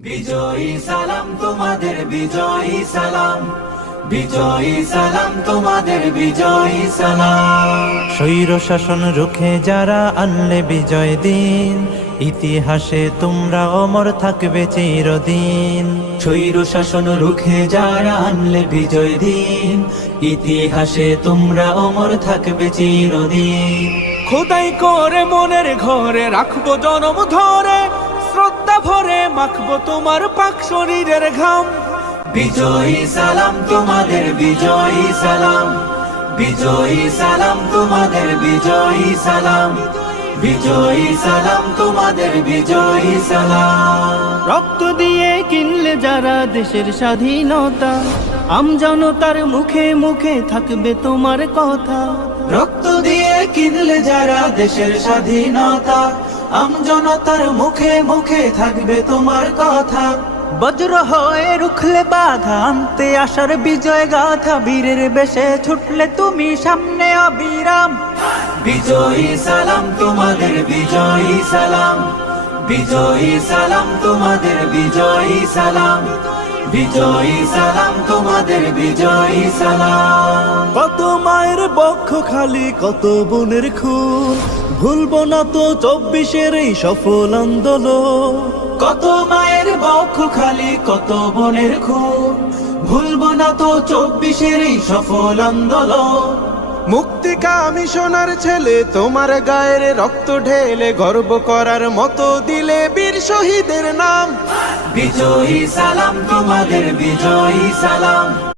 বিজয়ী সালাম তোমাদের, বিজয়ী সালাম, বিজয়ী সালাম তোমাদের, বিজয়ী সালাম। স্বৈর শাসন রুখে যারা আনলে বিজয় দিন, ইতিহাসে তোমরা অমর থাকবে চিরদিন। স্বৈর শাসন রুখে যারা আনলে বিজয় দিন, ইতিহাসে তোমরা অমর থাকবে চিরদিন। খোদাই করে মনের ঘরে রাখবো জনম ধরে, শ্রদ্ধা ভরে মাখবো তোমার পাক শরীরের ঘাম। বিজয়ী সালাম তোমাদের, বিজয়ী সালাম, বিজয়ী সালাম তোমাদের, বিজয়ী সালাম, বিজয়ী সালাম তোমাদের, বিজয়ী সালাম। রক্ত দিয়ে কিনলে যারা দেশের স্বাধীনতা, আমজনতার মুখে মুখে থাকবে তোমার কথা। রক্ত দিয়ে কিনলে যারা দেশের স্বাধীনতা, আমজনতার মুখে মুখে থাকবে তোমার কথা। বজ্র হয়ে রুখলে বাধা, আনতে আসার বিজয় গাথা, বীরের বেশে ছুটলে তুমি সামনে অবিরাম। বিজয়ী সালাম তোমাদের, বিজয়ী সালাম, বিজয়ী সালাম তোমাদের, বিজয়ী সালাম, বিজয়ী সালাম তোমাদের, বিজয়ী সালাম। কত মায়ের বক্ষ খালি, কত বোনের খুন, ভুলবো না তো 24-এর এই সফল আন্দোলন। কত মায়ের বক্ষ খালি, কত বোনের খুন, ভুলবো না তো 24-এর এই সফল আন্দোলন। মুক্তিকামী সোনার ছেলে তোমার গায়ের রক্ত ঢেলে, গর্ব করার মতো দিলে বীর শহীদের নাম। বিজয়ী সালাম তোমাদের, বিজয়ী সালাম।